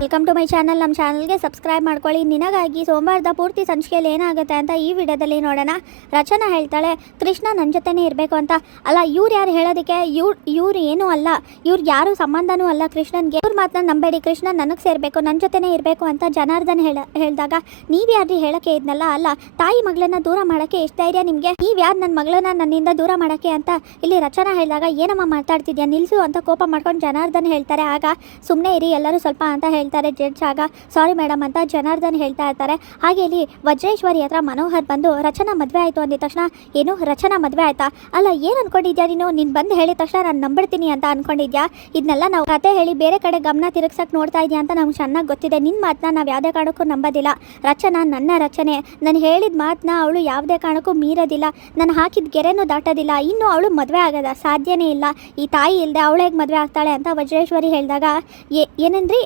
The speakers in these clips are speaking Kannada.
Welcome to my channel. ನಮ್ಮ ಚಾನಲ್ಗೆ ಸಬ್ಸ್ಕ್ರೈಬ್ ಮಾಡ್ಕೊಳ್ಳಿ. ನಿನಗಾಗಿ ಸೋಮವಾರದ ಪೂರ್ತಿ ಸಂಚಿಕೆಯಲ್ಲಿ ಏನಾಗುತ್ತೆ ಅಂತ ಈ ವಿಡಿಯೋದಲ್ಲಿ ನೋಡೋಣ. ರಚನಾ ಹೇಳ್ತಾಳೆ, ಕೃಷ್ಣ ನನ್ನ ಜೊತೆನೇ ಇರಬೇಕು ಅಂತ. ಅಲ್ಲ, ಇವ್ರು ಯಾರು ಹೇಳೋದಕ್ಕೆ? ಇವ್ರು ಏನೂ ಅಲ್ಲ, ಇವ್ರು ಯಾರು ಸಂಬಂಧನೂ ಅಲ್ಲ ಕೃಷ್ಣನ್ಗೆ. ಇವ್ರ ಮಾತನ್ನ ನಂಬೇಡಿ, ಕೃಷ್ಣ ನನಗೆ ಸೇರಬೇಕು, ನನ್ನ ಜೊತೆನೇ ಇರಬೇಕು ಅಂತ ಜನಾರ್ದನ್ ಹೇಳಿದಾಗ ನೀವು ಯಾರು ಹೇಳೋಕ್ಕೆ ಇದ್ನಲ್ಲ? ಅಲ್ಲ, ತಾಯಿ ಮಗಳನ್ನ ದೂರ ಮಾಡೋಕ್ಕೆ ಎಷ್ಟು ಧೈರ್ಯ ನಿಮಗೆ? ನೀವು ಯಾರು ನನ್ನ ಮಗಳನ್ನ ನನ್ನಿಂದ ದೂರ ಮಾಡೋಕ್ಕೆ ಅಂತ ಇಲ್ಲಿ ರಚನಾ ಹೇಳಿದಾಗ, ಏನಮ್ಮ ಮಾತಾಡ್ತಿದ್ಯಾ, ನಿಲ್ಲಿಸು ಅಂತ ಕೋಪ ಮಾಡ್ಕೊಂಡು ಜನಾರ್ದನ್ ಹೇಳ್ತಾರೆ. ಆಗ ಸುಮ್ಮನೆ ಇರಿ ಎಲ್ಲರೂ ಸ್ವಲ್ಪ ಅಂತ ಹೇಳ್ತಾರೆ ಜಡ್ಜ್. ಆಗ ಸಾರಿ ಮೇಡಮ್ ಅಂತ ಜನಾರ್ದನ್ ಹೇಳ್ತಾ ಇರ್ತಾರೆ. ಹಾಗೆ ಇಲ್ಲಿ ವಜ್ರೇಶ್ವರಿ ಹತ್ರ ಮನೋಹರ್ ಬಂದು ರಚನಾ ಮದುವೆ ಆಯಿತು ಅಂದಿದ ತಕ್ಷಣ, ಏನು ರಚನಾ ಮದುವೆ ಆಯ್ತಾ? ಅಲ್ಲ, ಏನು ಅನ್ಕೊಂಡಿದ್ಯಾ ನೀನು ಬಂದು ಹೇಳಿದ ತಕ್ಷಣ ನಾನು ನಂಬಿಡ್ತೀನಿ ಅಂತ ಅನ್ಕೊಂಡಿದ್ಯಾ? ಇದನ್ನೆಲ್ಲ ನಾವು ಕತೆ ಹೇಳಿ ಬೇರೆ ಕಡೆ ಗಮನ ತಿರುಗ್ಸಕ್ಕೆ ನೋಡ್ತಾ ಇದೆಯಾ ಅಂತ ನಮ್ಗೆ ಚೆನ್ನಾಗಿ ಗೊತ್ತಿದೆ. ನಿನ್ನ ಮಾತನ್ನ ನಾವು ಯಾವುದೇ ಕಾರಣಕ್ಕೂ ನಂಬೋದಿಲ್ಲ. ರಚನಾ ನನ್ನ ರಚನೆ, ನಾನು ಹೇಳಿದ ಮಾತನ್ನ ಅವಳು ಯಾವುದೇ ಕಾರಣಕ್ಕೂ ಮೀರೋದಿಲ್ಲ, ನಾನು ಹಾಕಿದ ಗೆರೆನೂ ದಾಟೋದಿಲ್ಲ. ಇನ್ನು ಅವಳು ಮದುವೆ ಆಗೋದ ಸಾಧ್ಯನೇ ಇಲ್ಲ. ಈ ತಾಯಿ ಇಲ್ಲದೆ ಅವಳೇಗೆ ಮದುವೆ ಆಗ್ತಾಳೆ ಅಂತ ವಜ್ರೇಶ್ವರಿ ಹೇಳಿದಾಗ, ಏನಂದ್ರಿ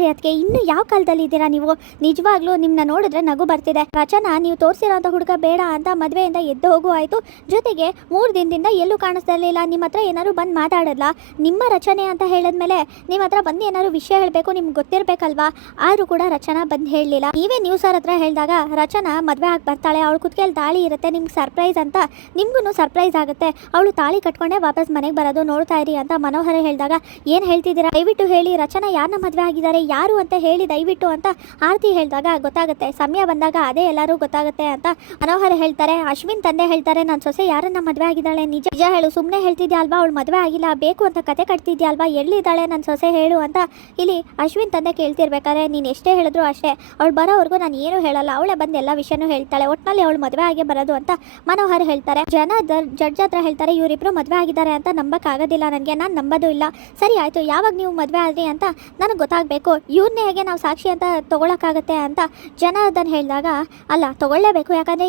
ಅದಕ್ಕೆ ಇನ್ನು ಯಾವ ಕಾಲದಲ್ಲಿ ಇದ್ದೀರಾ ನೀವು? ನಿಜವಾಗ್ಲೂ ನಿಮ್ಮನ್ನ ನೋಡಿದ್ರೆ ನಗು ಬರ್ತಿದೆ. ರಚನಾ, ನೀವು ತೋರಿಸಿರೋಂಥ ಹುಡುಗ ಬೇಡ ಅಂತ ಮದುವೆಯಿಂದ ಎದ್ದು ಹೋಗು ಆಯಿತು. ಜೊತೆಗೆ 3 ದಿನದಿಂದ ಎಲ್ಲೂ ಕಾಣಿಸ್ತಾ ಇರಲಿಲ್ಲ. ನಿಮ್ಮ ಹತ್ರ ಏನಾದ್ರು ಬಂದು ಮಾತಾಡಲ್ಲ? ನಿಮ್ಮ ರಚನೆ ಅಂತ ಹೇಳಿದ್ಮೇಲೆ ನಿಮ್ಮ ಹತ್ರ ಬಂದು ಏನಾದ್ರು ವಿಷಯ ಹೇಳಬೇಕು, ನಿಮ್ಗೆ ಗೊತ್ತಿರಬೇಕಲ್ವಾ? ಆದರೂ ಕೂಡ ರಚನಾ ಬಂದು ಹೇಳಲಿಲ್ಲ. ನೀವೇ ನ್ಯೂಸರ್ ಹತ್ರ ಹೇಳಿದಾಗ ರಚನಾ ಮದುವೆ ಆಗಿ ಬರ್ತಾಳೆ, ಅವಳು ಕುತ್ತಿಗೆಯಲ್ಲಿ ತಾಳಿ ಇರುತ್ತೆ, ನಿಮ್ಗೆ ಸರ್ಪ್ರೈಸ್ ಅಂತ. ನಿಮ್ಗೂ ಸರ್ಪ್ರೈಸ್ ಆಗುತ್ತೆ. ಅವಳು ತಾಳಿ ಕಟ್ಕೊಂಡೇ ವಾಪಸ್ ಮನೆಗೆ ಬರೋದು, ನೋಡ್ತಾ ಇರಿ ಅಂತ ಮನೋಹರ ಹೇಳಿದಾಗ, ಏನು ಹೇಳ್ತಿದ್ದೀರಾ? ದಯವಿಟ್ಟು ಹೇಳಿ, ರಚನಾ ಯಾರನ್ನ ಮದುವೆ ಆಗಿದ್ದಾರೆ, ಯಾರು ಅಂತ ಹೇಳಿ ದಯವಿಟ್ಟು ಅಂತ ಆರತಿ ಹೇಳಿದಾಗ ಗೊತ್ತಾಗುತ್ತೆ. ಸಮಯ ಬಂದಾಗ ಅದೇ ಎಲ್ಲರೂ ಗೊತ್ತಾಗುತ್ತೆ ಅಂತ ಮನೋಹರ ಹೇಳ್ತಾರೆ. ಅಶ್ವಿನ್ ತಂದೆ ಹೇಳ್ತಾರೆ, ನನ್ನ ಸೊಸೆ ಯಾರನ್ನ ಮದುವೆ ಆಗಿದ್ದಾಳೆ, ನಿಜ ಹೇಳು, ಸುಮ್ಮನೆ ಹೇಳ್ತಿದ್ಯಾ ಅಲ್ವಾ? ಅವಳು ಮದುವೆ ಆಗಿಲ್ಲ, ಬೇಕು ಅಂತ ಕತೆ ಕಟ್ತಿದ್ಯಾ ಅಲ್ವಾ? ಎಲ್ಲಿದ್ದಾಳೆ ನನ್ನ ಸೊಸೆ, ಹೇಳು ಅಂತ ಇಲ್ಲಿ ಅಶ್ವಿನ್ ತಂದೆ ಕೇಳ್ತಿರ್ಬೇಕಾದ್ರೆ, ನೀನು ಎಷ್ಟೇ ಹೇಳಿದ್ರು ಅಷ್ಟೇ, ಅವಳು ಬರೋವರೆಗೂ ನಾನು ಏನು ಹೇಳಲ್ಲ, ಅವಳೇ ಬಂದು ಎಲ್ಲ ವಿಷಯನೂ ಹೇಳ್ತಾಳೆ, ಒಟ್ಟಿನಲ್ಲಿ ಅವಳು ಮದುವೆ ಆಗೇ ಬರೋದು ಅಂತ ಮನೋಹರ್ ಹೇಳ್ತಾರೆ. ಜಡ್ಜ್ ಹತ್ರ ಹೇಳ್ತಾರೆ, ಇವರಿಬ್ರು ಮದುವೆ ಆಗಿದ್ದಾರೆ ಅಂತ ನಂಬಕ್ಕಾಗೋದಿಲ್ಲ ನನಗೆ, ನಾನು ನಂಬೋದು ಇಲ್ಲ. ಸರಿ ಆಯಿತು, ಯಾವಾಗ ನೀವು ಮದುವೆ ಆದ್ರಿ ಅಂತ ನನಗೆ ಗೊತ್ತಾಗಬೇಕು, ಇವ್ರನ್ನೇ ಹೇಗೆ ನಾವು ಸಾಕ್ಷಿ ಅಂತ ತೊಗೊಳಕ್ಕಾಗತ್ತೆ ಅಂತ ಜನಾರ್ದನ್ ಹೇಳಿದಾಗ, ಅಲ್ಲ ತೊಗೊಳ್ಳೇಬೇಕು, ಯಾಕಂದರೆ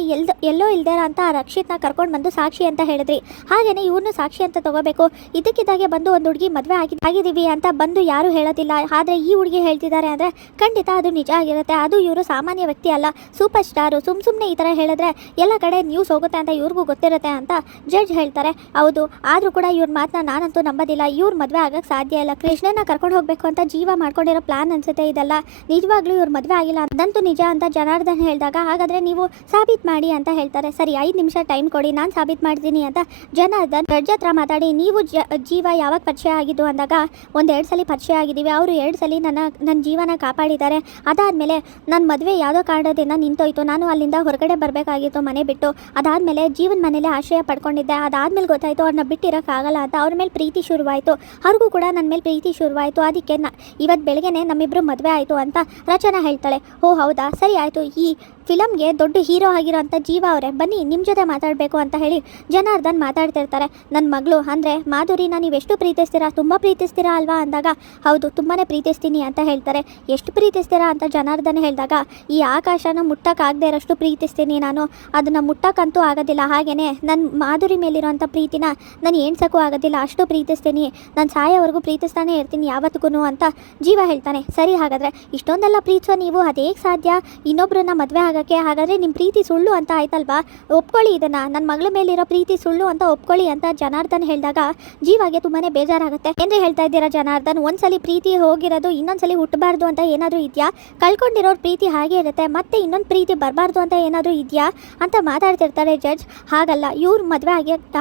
ಎಲ್ಲೋ ಇಲ್ದೇ ಅಂತ ರಕ್ಷಿತ್ನ ಕರ್ಕೊಂಡು ಬಂದು ಸಾಕ್ಷಿ ಅಂತ ಹೇಳಿದ್ರಿ, ಹಾಗೆಯೇ ಇವ್ರನ್ನೂ ಸಾಕ್ಷಿ ಅಂತ ತೊಗೋಬೇಕು. ಇದಕ್ಕಿದ್ದಾಗೆ ಬಂದು ಒಂದು ಹುಡುಗಿ ಮದುವೆ ಆಗಿದ್ದೀವಿ ಅಂತ ಬಂದು ಯಾರೂ ಹೇಳೋದಿಲ್ಲ, ಆದರೆ ಈ ಹುಡುಗಿ ಹೇಳ್ತಿದ್ದಾರೆ ಅಂದರೆ ಖಂಡಿತ ಅದು ನಿಜ ಆಗಿರುತ್ತೆ. ಅದು ಇವರು ಸಾಮಾನ್ಯ ವ್ಯಕ್ತಿ ಅಲ್ಲ, ಸೂಪರ್ ಸ್ಟಾರು. ಸುಮ್ಮನೆ ಈ ಥರ ಹೇಳಿದ್ರೆ ಎಲ್ಲ ಕಡೆ ನ್ಯೂಸ್ ಹೋಗುತ್ತೆ ಅಂತ ಇವ್ರಿಗೂ ಗೊತ್ತಿರುತ್ತೆ ಅಂತ ಜಡ್ಜ್ ಹೇಳ್ತಾರೆ. ಹೌದು, ಆದರೂ ಕೂಡ ಇವ್ರ ಮಾತನ್ನ ನಾನಂತೂ ನಂಬೋದಿಲ್ಲ. ಇವ್ರ ಮದುವೆ ಆಗಕ್ಕೆ ಸಾಧ್ಯ ಇಲ್ಲ. ಕೃಷ್ಣನ ಕರ್ಕೊಂಡು ಹೋಗಬೇಕು ಅಂತ ಜೀವ ಮಾಡ್ಕೊಂಡಿರೋ ಪ್ಲಾನ್ ಅನ್ಸುತ್ತೆ ಇದೆಲ್ಲ. ನಿಜವಾಗ್ಲೂ ಇವ್ರು ಮದುವೆ ಆಗಿಲ್ಲ ಅದಂತೂ ನಿಜ ಅಂತ ಜನಾರ್ದನ್ ಹೇಳಿದಾಗ, ಹಾಗಾದರೆ ನೀವು ಸಾಬೀತು ಮಾಡಿ ಅಂತ ಹೇಳ್ತಾರೆ. ಸರಿ, 5 ನಿಮಿಷ ಟೈಮ್ ಕೊಡಿ, ನಾನು ಸಾಬೀತು ಮಾಡ್ತೀನಿ ಅಂತ ಜನಾರ್ದನ್ ಜಡ್ಜ್ ಹತ್ರ ಮಾತಾಡಿ, ನೀವು ಜೀವ ಯಾವಾಗ ಪರಿಚಯ ಆಗಿದ್ದು ಅಂದಾಗ, 1-2 ಸಲ ಪರಿಚಯ ಆಗಿದ್ದೀವಿ. ಅವರು 2 ಸಲ ನನ್ನ ಜೀವನ ಕಾಪಾಡಿದ್ದಾರೆ. ಅದಾದಮೇಲೆ ನನ್ನ ಮದುವೆ ಯಾವುದೋ ಕಾರಣದಿಂದ ನಿಂತೋಯ್ತು, ನಾನು ಅಲ್ಲಿಂದ ಹೊರಗಡೆ ಬರಬೇಕಾಗಿತ್ತು ಮನೆ ಬಿಟ್ಟು. ಅದಾದಮೇಲೆ ಜೀವನ ಮನೇಲಿ ಆಶ್ರಯ ಪಡ್ಕೊಂಡಿದ್ದೆ. ಅದಾದಮೇಲೆ ಗೊತ್ತಾಯಿತು ಅವ್ರನ್ನ ಬಿಟ್ಟಿರೋಕ್ಕಾಗಲ್ಲ ಅಂತ, ಅವ್ರ ಮೇಲೆ ಪ್ರೀತಿ ಶುರುವಾಯಿತು. ಅವ್ರಿಗೂ ಕೂಡ ನನ್ನ ಮೇಲೆ ಪ್ರೀತಿ ಶುರುವಾಯಿತು. ಅದಕ್ಕೆ ಇವತ್ತು ಬೆಳಗ್ಗೆನೆ ನಮ್ಮಿಬ್ಬರು ಮದುವೆ ಆಯಿತು ಅಂತ ರಚನಾ ಹೇಳ್ತಾಳೆ. ಓ ಹೌದಾ, ಸರಿ ಆಯಿತು. ಈ ಫಿಲಮ್ಗೆ ದೊಡ್ಡ ಹೀರೋ ಆಗಿರೋಂಥ ಜೀವ ಅವರೇ, ಬನ್ನಿ ನಿಮ್ಮ ಜೊತೆ ಮಾತಾಡಬೇಕು ಅಂತ ಹೇಳಿ ಜನಾರ್ದನ್ ಮಾತಾಡ್ತಿರ್ತಾರೆ. ನನ್ನ ಮಗಳು ಅಂದರೆ ಮಾಧುರಿನ ನೀವು ಎಷ್ಟು ಪ್ರೀತಿಸ್ತೀರಾ, ತುಂಬ ಪ್ರೀತಿಸ್ತೀರಾ ಅಲ್ವಾ ಅಂದಾಗ, ಹೌದು ತುಂಬಾ ಪ್ರೀತಿಸ್ತೀನಿ ಅಂತ ಹೇಳ್ತಾರೆ. ಎಷ್ಟು ಪ್ರೀತಿಸ್ತೀರಾ ಅಂತ ಜನಾರ್ದನ್ ಹೇಳಿದಾಗ, ಈ ಆಕಾಶನ ಮುಟ್ಟಕ್ಕಾಗದೇ ಇರೋಷ್ಟು ಪ್ರೀತಿಸ್ತೀನಿ ನಾನು, ಅದನ್ನು ಮುಟ್ಟಕ್ಕಂತೂ ಆಗೋದಿಲ್ಲ. ಹಾಗೆಯೇ ನನ್ನ ಮಾಧುರಿ ಮೇಲಿರೋಂಥ ಪ್ರೀತಿನ ನಾನು ಎಣ್ಸೋಕ್ಕೂ ಆಗೋದಿಲ್ಲ, ಅಷ್ಟು ಪ್ರೀತಿಸ್ತೀನಿ, ನಾನು ಸಾಯೋವರೆಗೂ ಪ್ರೀತಿಸ್ತಾನೆ ಇರ್ತೀನಿ ಯಾವತ್ತಿಗೂ ಅಂತ ಜೀವ ಹೇಳ್ತಾನೆ. ಸರಿ, ಹಾಗಾದರೆ ಇಷ್ಟೊಂದೆಲ್ಲ ಪ್ರೀತಿಸೋ ನೀವು ಅದು ಹೇಗೆ ಸಾಧ್ಯ ಇನ್ನೊಬ್ಬರನ್ನ ಮದುವೆ ಆಗೋಕ್ಕೆ? ಹಾಗಾದರೆ ನಿಮ್ಮ ಪ್ರೀತಿ ಸುಳ್ಳು ಅಂತ ಆಯ್ತಲ್ವಾ? ಒಪ್ಕೊಳ್ಳಿ, ಇದನ್ನು ನನ್ನ ಮಗಳ ಮೇಲಿರೋ ಪ್ರೀತಿ ಸುಳ್ಳು ಅಂತ ಒಪ್ಕೊಳ್ಳಿ ಅಂತ ಜನಾರ್ದನ್ ಹೇಳಿದಾಗ ಜೀವಾಗೆ ತುಂಬಾ ಬೇಜಾರಾಗುತ್ತೆ. ಏನ್ರಿ ಹೇಳ್ತಾ ಇದ್ದೀರಾ ಜನಾರ್ದನ್? ಒಂದ್ಸಲಿ ಪ್ರೀತಿ ಹೋಗಿರೋದು ಇನ್ನೊಂದ್ಸಲಿ ಹುಟ್ಟಬಾರ್ದು ಅಂತ ಏನಾದರೂ ಇದೆಯಾ? ಕಳ್ಕೊಂಡಿರೋರು ಪ್ರೀತಿ ಹಾಗೆ ಇರುತ್ತೆ, ಮತ್ತೆ ಇನ್ನೊಂದು ಪ್ರೀತಿ ಬರಬಾರ್ದು ಅಂತ ಏನಾದರೂ ಇದೆಯಾ ಅಂತ ಮಾತಾಡ್ತಿರ್ತಾರೆ ಜಡ್ಜ್. ಹಾಗಲ್ಲ, ಇವ್ರು ಮದುವೆ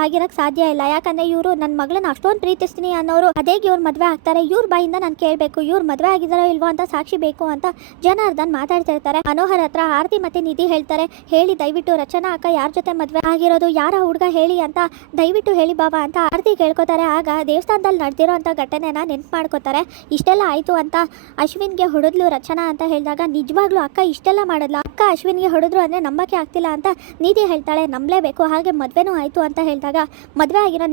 ಆಗಿರೋಕ್ಕೆ ಸಾಧ್ಯ ಇಲ್ಲ. ಯಾಕಂದರೆ ಇವರು ನನ್ನ ಮಗಳನ್ನ ಅಷ್ಟೊಂದು ಪ್ರೀತಿಸ್ತೀನಿ ಅನ್ನೋರು ಅದೇಗೆ ಇವ್ರು ಮದುವೆ ಆಗ್ತಾರೆ? ಇವ್ರ ಬಾಯಿಂದ ನಾನು ಕೇಳಬೇಕು, ಇವ್ರು ಮದುವೆ ಆಗಿದಾರೋ ಇಲ್ವೋ ಅಂತ ಸಾಕ್ಷಿ ಬೇಕು ಅಂತ ಜನಾರ್ದನ್ ಮಾತಾಡ್ತಿರ್ತಾರೆ. ಮನೋಹರ್ ಹತ್ರ ಆರತಿ ಮತ್ತೆ ನಿಧಿ ಹೇಳ್ತಾರೆ, ಹೇಳಿ ದಯವಿಟ್ಟು ರಚನಾ ಅಕ್ಕ ಯಾರ ಜೊತೆ ಮದುವೆ ಆಗಿರೋದು, ಯಾರ ಹುಡುಗ ಹೇಳಿ ಅಂತ ದಯವಿಟ್ಟು ಹೇಳಿ ಬಾಬಾ ಅಂತ ಆರತಿ ಕೇಳ್ಕೊತಾರೆ. ಆಗ ದೇವಸ್ಥಾನದಲ್ಲಿ ನಡೆದಿರೋ ಅಂತ ಘಟನೆನ ನೆನ್ಪು ಮಾಡ್ಕೋತಾರೆ. ಇಷ್ಟೆಲ್ಲ ಆಯಿತು ಅಂತ ಅಶ್ವಿನ್ಗೆ ಹೊಡೆದ್ಲು ರಚನಾ ಅಂತ ಹೇಳಿದಾಗ, ನಿಜವಾಗ್ಲೂ ಅಕ್ಕ ಇಷ್ಟೆಲ್ಲ ಮಾಡಲ್ಲ, ಅಕ್ಕ ಅಶ್ವಿನ್ಗೆ ಹೊಡೆದ್ರು ಅಂದರೆ ನಂಬಕ್ಕೆ ಆಗ್ತಿಲ್ಲ ಅಂತ ನಿಧಿ ಹೇಳ್ತಾಳೆ. ನಂಬಲೇಬೇಕು, ಹಾಗೆ ಮದುವೆನೂ ಆಯಿತು ಅಂತ ಹೇಳಿದಾಗ ಮದುವೆ ಆಗಿರೋ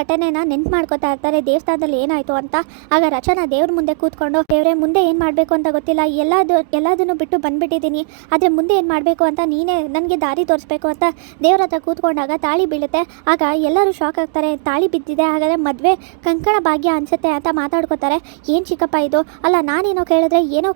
ಘಟನೆನ ನೆನ್ಪು ಮಾಡ್ಕೋತಾ ಇರ್ತಾರೆ ದೇವಸ್ಥಾನದಲ್ಲಿ ಏನಾಯಿತು ಅಂತ. ಆಗ ರಚನಾ ದೇವ್ರ ಮುಂದೆ ಕೂತ್ಕೊಂಡು, ದೇವರೇ ಮುಂದೆ ಏನು ಮಾಡಬೇಕು ಅಂತ ಗೊತ್ತಿಲ್ಲ, ಎಲ್ಲದನ್ನು ಬಿಟ್ಟು ಬಂದ್ಬಿಟ್ಟಿದ್ದೀನಿ, ಆದರೆ ಮುಂದೆ ಏನು ಮಾಡಬೇಕು ಅಂತ ನೀನೇ ನನಗೆ ದಾರಿ ತೋರಿಸ್ಬೇಕು ಅಂತ ದೇವ್ರ ಹತ್ರ ಕೂತ್ಕೊಂಡಾಗ ತಾಳಿ ಬೀಳುತ್ತೆ. ಆಗ ಎಲ್ಲರೂ ಶಾಕ್ ಆಗ್ತಾರೆ, ತಾಳಿ ಬಿದ್ದಿದೆ, ಹಾಗಾದರೆ ಮದುವೆ ಕಂಕಣ ಭಾಗ್ಯ ಅನಿಸುತ್ತೆ ಅಂತ ಮಾತಾಡ್ಕೋತಾರೆ. ಏನು ಚಿಕ್ಕಪ್ಪ ಇದು? ಅಲ್ಲ, ನಾನೇನೋ ಕೇಳಿದ್ರೆ ಏನೋ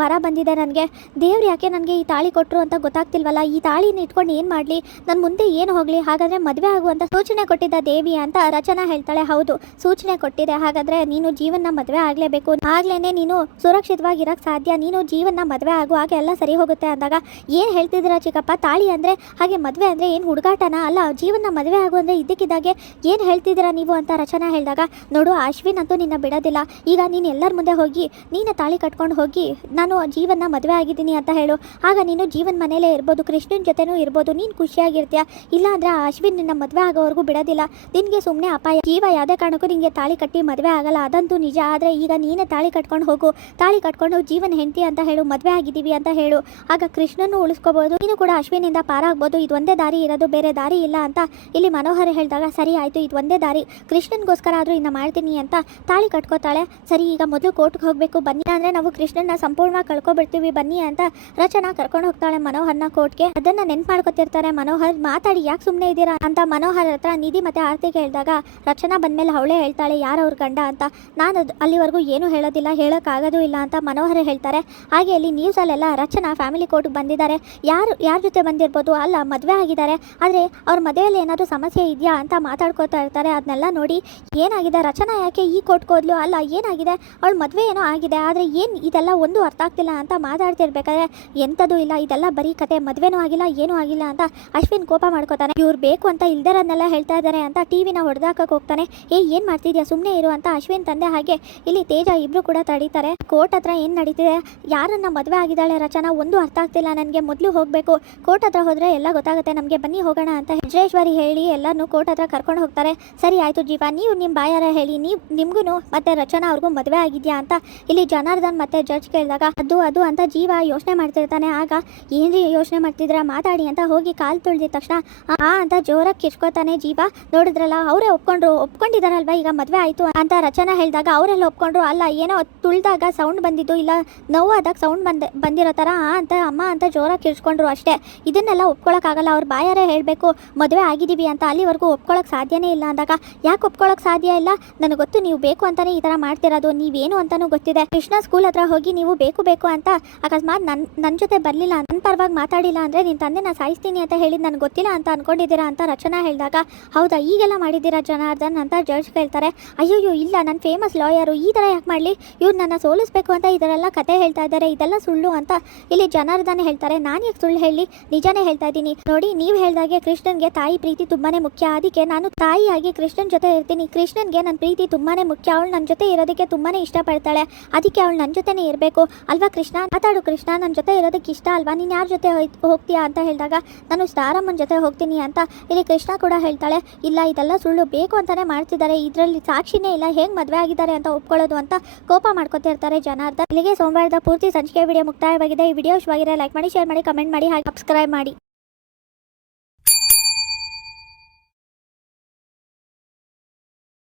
ವರ ಬಂದಿದೆ ನನಗೆ, ದೇವ್ರು ಯಾಕೆ ನನಗೆ ಈ ತಾಳಿ ಕೊಟ್ಟರು ಅಂತ ಗೊತ್ತಾಗ್ತಿಲ್ವಲ್ಲ, ಈ ತಾಳಿನ ಇಟ್ಕೊಂಡು ಏನು ಮಾಡಲಿ, ನನ್ನ ಮುಂದೆ ಏನು ಹೋಗಲಿ, ಹಾಗಾದರೆ ಮದುವೆ ಆಗುವಂಥ ಸೂಚನೆ ಕೊಟ್ಟಿದ್ದ ದೇವಿ ಅಂತ ರಚನಾ ಹೇಳ್ತಾಳೆ. ಹೌದು, ಸೂಚನೆ ಕೊಟ್ಟಿದೆ, ಹಾಗಾದರೆ ನೀನು ಜೀವನ ಮದುವೆ ಆಗಲೇಬೇಕು, ಆಗ್ಲೇ ನೀನು ನೀನು ಸುರಕ್ಷಿತವಾಗಿರೋಕ್ಕೆ ಸಾಧ್ಯ, ನೀನು ಜೀವನ ಮದುವೆ ಆಗುವಾಗ ಎಲ್ಲ ಸರಿ ಹೋಗುತ್ತೆ ಅಂದಾಗ ಏನು ಹೇಳ್ತಿದ್ದೀರಾ ಚಿಕ್ಕಪ್ಪ? ತಾಳಿ ಅಂದರೆ ಹಾಗೆ ಮದುವೆ ಅಂದರೆ ಏನು ಹುಡುಗಾಟನ? ಅಲ್ಲ, ಜೀವನ ಮದುವೆ ಆಗು ಅಂದರೆ ಇದ್ದಕ್ಕಿದ್ದಾಗೆ ಏನು ಹೇಳ್ತಿದ್ದೀರಾ ನೀವು ಅಂತ ರಚನಾ ಹೇಳಿದಾಗ, ನೋಡು ಅಶ್ವಿನ್ ಅಂತೂ ನಿನ್ನ ಬಿಡೋದಿಲ್ಲ. ಈಗ ನೀನು ಎಲ್ಲರ ಮುಂದೆ ಹೋಗಿ ನೀನು ತಾಳಿ ಕಟ್ಕೊಂಡು ಹೋಗಿ ನಾನು ಜೀವನ ಮದುವೆ ಆಗಿದ್ದೀನಿ ಅಂತ ಹೇಳು. ಆಗ ನೀನು ಜೀವನ ಮನೇಲೇ ಇರ್ಬೋದು, ಕೃಷ್ಣನ ಜೊತೆನೂ ಇರ್ಬೋದು, ನೀನು ಖುಷಿಯಾಗಿರ್ತೀಯ. ಇಲ್ಲ ಅಂದರೆ ಆ ಅಶ್ವಿನ್ ನಿನ್ನ ಮದುವೆ ಆಗೋವರೆಗೂ ಬಿಡೋದಿಲ್ಲ. ನಿನಗೆ ಸುಮ್ಮನೆ ಅಪಾಯ. ಜೀವ ಯಾವುದೇ ಕಾರಣಕ್ಕೂ ನಿನಗೆ ತಾಳಿ ಕಟ್ಟಿ ಮದುವೆ ಆಗಲ್ಲ, ಅದಂತೂ ನಿಜ. ಆದರೆ ಈಗ ನೀನೇ ತಾಳಿ ಕಟ್ಕೊಂಡು ಹೋಗು, ತಾಳಿ ಕಟ್ಕೊಂಡು ಜೀವನ ಹೆಂಡತಿ ಅಂತ ಹೇಳು, ಮದುವೆ ಆಗಿದ್ದೀವಿ ಅಂತ ಹೇಳು. ಆಗ ಕೃಷ್ಣನೂ ಉಳಿಸ್ಕೋಬೋದು, ನೀನು ಕೂಡ ಅಶ್ವಿನಿಂದ ಪಾರಾಗ್ಬೋದು. ಇದು ಒಂದೇ ದಾರಿ ಇರೋದು, ಬೇರೆ ದಾರಿ ಇಲ್ಲ ಅಂತ ಇಲ್ಲಿ ಮನೋಹರ್ ಹೇಳಿದಾಗ, ಸರಿ ಆಯಿತು, ಇದು ಒಂದೇ ದಾರಿ, ಕೃಷ್ಣನ್ಗೋಸ್ಕರ ಆದರೂ ಇನ್ನು ಮಾಡ್ತೀನಿ ಅಂತ ತಾಳಿ ಕಟ್ಕೋತಾಳೆ. ಸರಿ, ಈಗ ಮೊದಲು ಕೋರ್ಟ್ಗೆ ಹೋಗಬೇಕು ಬನ್ನಿ, ಅಂದರೆ ನಾವು ಕೃಷ್ಣನ ಸಂಪೂರ್ಣವಾಗಿ ಕಳ್ಕೊಬಿಡ್ತೀವಿ ಬನ್ನಿ ಅಂತ ರಚನಾ ಕರ್ಕೊಂಡು ಹೋಗ್ತಾಳೆ ಮನೋಹರ್ನ ಕೋರ್ಟ್ಗೆ. ಅದನ್ನು ನೆನ್ಪು ಮಾಡ್ಕೊತಿರ್ತಾರೆ ಮನೋಹರ್. ಮಾತಾಡಿ ಯಾಕೆ ಸುಮ್ಮನೆ ಇದ್ದೀರಾ ಅಂತ ಮನೋಹರ್ ಹತ್ರ ನಿಧಿ ಮತ್ತು ಆರ್ತಿಗೆ ಹೇಳಿದಾಗ ರಚನಾ ಬಂದಮೇಲೆ ಅವಳೇ ಹೇಳ್ತಾಳೆ ಯಾರು ಅವ್ರ ಗಂಡ ಅಂತ. ನಾನು ಅಲ್ಲಿವರೆಗೂ ಏನೂ ಹೇಳೋದಿಲ್ಲ, ಹೇಳೋಕ್ಕಾಗೋದು ಇಲ್ಲ ಅಂತ ಮನೋಹರ್ ಹೇಳ್ತಾರೆ. ಹಾಗೆ ಅಲ್ಲಿ ನ್ಯೂಸಲ್ಲೆಲ್ಲ ರಚನಾ ಫ್ಯಾಮಿಲಿ ಕೋರ್ಟ್ಗೆ ಬಂದಿದ್ದಾರೆ. ಯಾರ ಜೊತೆ ಬಂದಿರ್ಬೋದು? ಅಲ್ಲ, ಮದುವೆ ಆಗಿದ್ದಾರೆ, ಆದರೆ ಅವ್ರ ಮದುವೆಯಲ್ಲಿ ಏನಾದರೂ ಸಮಸ್ಯೆ ಇದೆಯಾ ಅಂತ ಮಾತಾಡ್ಕೋತಾ ಇರ್ತಾರೆ. ಅದನ್ನೆಲ್ಲ ನೋಡಿ ಏನಾಗಿದೆ, ರಚನಾ ಯಾಕೆ ಈ ಕೋರ್ಟ್ಗೆ ಹೋದ್ಲು? ಅಲ್ಲ, ಏನಾಗಿದೆ, ಅವಳ ಮದುವೆ ಏನೋ ಆಗಿದೆ, ಆದರೆ ಏನು ಇದೆಲ್ಲ ಒಂದು ಅರ್ಥ ಆಗ್ತಿಲ್ಲ ಅಂತ ಮಾತಾಡ್ತಿರ್ಬೇಕಾದ್ರೆ, ಎಂಥದ್ದು ಇಲ್ಲ, ಇದೆಲ್ಲ ಬರೀ ಕತೆ, ಮದುವೆನೂ ಆಗಿಲ್ಲ, ಏನೂ ಆಗಿಲ್ಲ ಅಂತ ಅಶ್ವಿನ್ ಕೋಪ ಮಾಡ್ಕೋತಾನೆ. ಇವ್ರು ಬೇಕು ಅಂತ ಇಲ್ದರನ್ನೆಲ್ಲ ಹೇಳ್ತಾ ಇದ್ದಾರೆ ಅಂತ ಟಿವಿನ ಹೊಡೆದಾಕಕ್ಕೆ ಹೋಗ್ತಾನೆ. ಏನು ಮಾಡ್ತಿದ್ಯಾ, ಸುಮ್ಮನೆ ಇರು ಅಂತ ಅಶ್ವಿನ್ ತಂದೆ ಹಾಗೆ ಇಲ್ಲಿ ತೇಜ ಇಬ್ರು ಕೂಡ ತಡೀತಾರೆ. ಕೋರ್ಟ್ ಹತ್ರ ಏನು ನಡೀತಿದೆ, ಯಾರನ್ನ ಮದುವೆ ಆಗಿದ್ದಾಳೆ ರಚನಾ, ಒಂದು ಅರ್ಥ ಆಗ್ತಿಲ್ಲ ನನಗೆ, ಮೊದಲು ಹೋಗಬೇಕು, ಕೋರ್ಟ್ ಹತ್ರ ಹೋದರೆ ಎಲ್ಲ ಗೊತ್ತಾಗುತ್ತೆ ನಮಗೆ, ಬನ್ನಿ ಹೋಗೋಣ ಅಂತ ವಜ್ರೇಶ್ವರಿ ಹೇಳಿ ಎಲ್ಲರನ್ನೂ ಕೋರ್ಟ್ ಹತ್ರ ಕರ್ಕೊಂಡು ಹೋಗ್ತಾರೆ. ಸರಿ ಆಯಿತು ಜೀವ, ನೀವು ನಿಮ್ಮ ಬಾಯಾರ ಹೇಳಿ, ನಿಮಗೂ ಮತ್ತು ರಚನಾ ಅವ್ರಿಗೂ ಮದುವೆ ಆಗಿದೆಯಾ ಅಂತ ಇಲ್ಲಿ ಜನಾರ್ದನ್ ಮತ್ತು ಜಡ್ಜ್ ಕೇಳಿದಾಗ ಅದು ಅಂತ ಜೀವ ಯೋಚನೆ ಮಾಡ್ತಿರ್ತಾನೆ. ಆಗ ಏನ್ರಿ ಯೋಚನೆ ಮಾಡ್ತಿದ್ರ, ಮಾತಾಡಿ ಅಂತ ಹೋಗಿ ಕಾಲು ತುಳಿದ ತಕ್ಷಣ ಅಂತ ಜೋರಾಗಿ ಕಿರ್ಚ್ಕೋತಾನೆ ಜೀವ. ನೋಡಿದ್ರಲ್ಲ, ಅವರೇ ಒಪ್ಕೊಂಡಿದಾರಲ್ವಾ, ಈಗ ಮದುವೆ ಆಯಿತು ಅಂತ ರಚನಾ ಹೇಳಿದಾಗ ಅವರೆಲ್ಲ ಒಪ್ಕೊಂಡ್ರು. ಅಲ್ಲ, ಏನೋ ತುಳಿದಾಗ ಸೌಂಡ್ ಬಂದಿದ್ದು, ಇಲ್ಲ ನೋವಾದಾಗ ಸೌಂಡ್ ಬಂದಿರೋ ಥರ ಅಂತ ಅಮ್ಮ ಅಂತ ಜೋರಾಗಿ ಕಿರ್ಚ್ಕೊಂಡ್ರು ಅಷ್ಟೇ. ಇದನ್ನೆಲ್ಲ ಒಪ್ಕೊಳ್ಳೋಕ್ಕಾಗಲ್ಲ, ಅವ್ರ ಬಾಯಾರೇ ಹೇಳಬೇಕು ಮದುವೆ ಆಗಿದ್ದೀವಿ ಅಂತ, ಅಲ್ಲಿವರೆಗೂ ಒಪ್ಕೊಳ್ಳೋಕೆ ಸಾಧ್ಯನೇ ಇಲ್ಲ ಅಂದಾಗ, ಯಾಕೆ ಒಪ್ಕೊಳ್ಳೋಕೆ ಸಾಧ್ಯ ಇಲ್ಲ? ನನಗೆ ಗೊತ್ತು ನೀವು ಬೇಕು ಅಂತಲೇ ಈ ಥರ ಮಾಡ್ತಿರೋದು, ನೀವೇನು ಅಂತಲೂ ಗೊತ್ತಿದೆ. ಕೃಷ್ಣ ಸ್ಕೂಲ್ ಹತ್ರ ಹೋಗಿ ನೀವು ಬೇಕು ಅಂತ ಅಕಸ್ಮಾತ್ ನನ್ನ ಜೊತೆ ಬರಲಿಲ್ಲ, ನನ್ನ ಪರವಾಗಿ ಮಾತಾಡಿಲ್ಲ ಅಂದರೆ ನಿನ್ನ ತಂದೆನ ಸಾಯಿಸ್ತೀನಿ ಅಂತ ಹೇಳಿದ್ದು ನನಗೆ ಗೊತ್ತಿಲ್ಲ ಅಂತ ಅಂದ್ಕೊಂಡಿದ್ದೀರಾ ಅಂತ ರಚನಾ ಹೇಳಿದಾಗ, ಹೌದಾ ಈಗೆಲ್ಲ ಮಾಡಿದ್ದೀರಾ ಜನಾರ್ದನ್ ಅಂತ ಜಡ್ಜ್ ಕೇಳ್ತಾರೆ. ಅಯ್ಯೋ ಇಲ್ಲ, ನಾನು ಫೇಮಸ್ ಲಾಯರು, ಈ ಥರ ಯಾಕೆ ಮಾಡಲಿ, ಇವ್ರು ನನ್ನ ಸೋಲಿಸ್ಬೇಕು ಅಂತ ಇದರೆಲ್ಲ ಕತೆ ಹೇಳ್ತಾ ಇದ್ದಾರೆ, ಇದೆಲ್ಲ ಸುಳ್ಳು ಅಂತ ಇಲ್ಲಿ ಜನಾರ್ದನ್ ಹೇಳ್ತಾರೆ. ನಾನು ಯಾಕೆ ಸುಳ್ಳು ಹೇಳಿ, ನಿಜಾನೇ ಹೇಳ್ತಾ ಇದ್ದೀನಿ. ನೋಡಿ, ನೀವು ಹೇಳ್ದಾಗೆ ಕೃಷ್ಣನ್ಗೆ ತಾಯಿ ಪ್ರೀತಿ ತುಂಬಾನೇ ಮುಖ್ಯ, ಅದಕ್ಕೆ ನಾನು ತಾಯಿಯಾಗಿ ಕೃಷ್ಣನ್ ಜೊತೆ ಇರ್ತೀನಿ. ಕೃಷ್ಣನ್ಗೆ ನನ್ನ ಪ್ರೀತಿ ತುಂಬಾನೇ ಮುಖ್ಯ, ಅವಳು ನನ್ನ ಜೊತೆ ಇರೋದಕ್ಕೆ ತುಂಬಾನೇ ಇಷ್ಟಪಡ್ತಾಳೆ, ಅದಕ್ಕೆ ಅವಳು ನನ್ನ ಜೊತೆನೇ ಇರಬೇಕು ಅಲ್ವಾ ಕೃಷ್ಣ? ಮಾತಾಡು ಕೃಷ್ಣ, ನನ್ನ ಜೊತೆ ಇರೋದಕ್ಕೆ ಇಷ್ಟ ಅಲ್ವಾ? ನೀನು ಯಾರ ಜೊತೆ ಹೋಗ್ತೀಯಾ ಅಂತ ಹೇಳಿದಾಗ, ನಾನು ಸ್ಟಾರಮ್ಮನ ಜೊತೆ ಹೋಗ್ತೀನಿ ಅಂತ ಇಲ್ಲಿ ಕೃಷ್ಣ ಕೂಡ ಹೇಳ್ತಾಳೆ. ಇಲ್ಲ, ಇದೆಲ್ಲ ಸುಳ್ಳು, ಬೇಕು ಅಂತಾನೆ ಮಾಡ್ತಿದ್ದಾರೆ, ಇದರಲ್ಲಿ ಸಾಕ್ಷಿನೇ ಇಲ್ಲ, ಹೇಗೆ ಮದುವೆ ಆಗಿದ್ದಾರೆ ಅಂತ ಒಪ್ಕೊಳ್ಳೋದು ಅಂತ ಕೋಪ ಮಾಡ್ಕೊತಿರ್ತಾರೆ ಜನಾರ್ದನ್. ಇಲ್ಲಿಗೆ ಸೋಮವಾರದ ಪೂರ್ತಿ ಸಂಚಿಕೆ ವಿಡಿಯೋ ಮುಕ್ತಾಯವಾಗಿದೆ. ಈ ವಿಡಿಯೋ ಇಷ್ಟವಾಗಿದ್ರೆ ಲೈಕ್ ಮಾಡಿ, ಶೇರ್ ಮಾಡಿ, ಕಮೆಂಟ್ ಮಾಡಿ, ಹಾಗೆ ಸಬ್ಸ್ಕ್ರೈಬ್ ಮಾಡಿ.